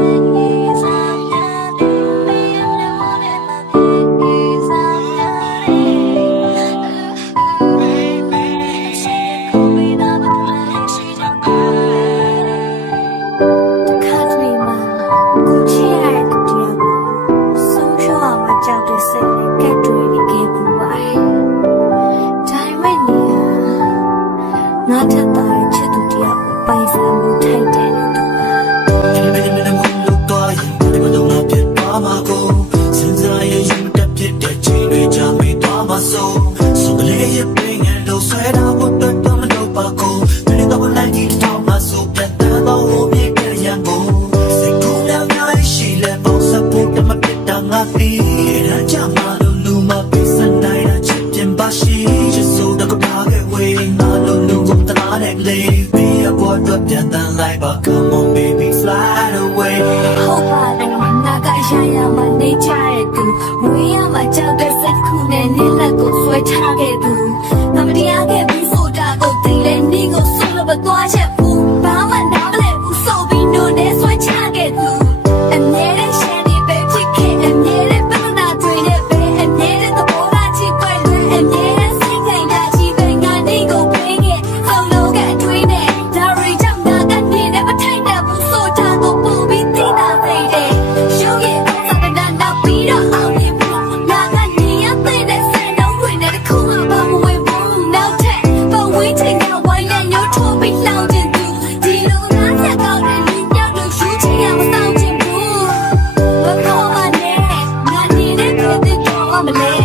ငါထပ်တိုင်းချစ်သူတယောက်ပိုင်ဆိုင်မှုထိုက်တယ် Come on baby slide away ဟောပါတယ်ငါကအရှာရမနေချာ花钱。woman. Mm now. -hmm. Mm -hmm.